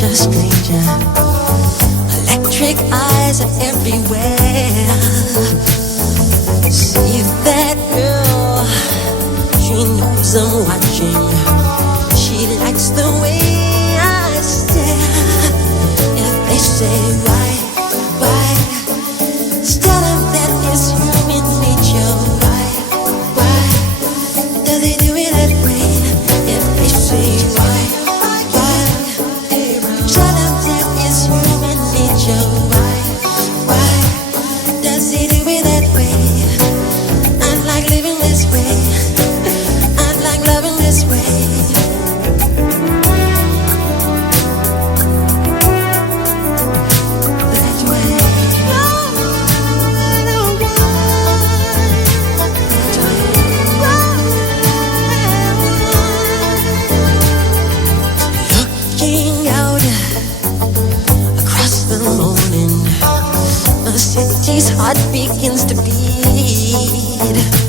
such a stranger. Electric eyes are everywhere. See that girl, she knows I'm watching. She likes the way I stare. If they say why, tell them that it's human nature. Why does he do it that way? If they say why, tell them that it's human nature. Why does he do it that way? I like living this way. I like loving this way. Looking out across the morning, the city's heart begins to beat.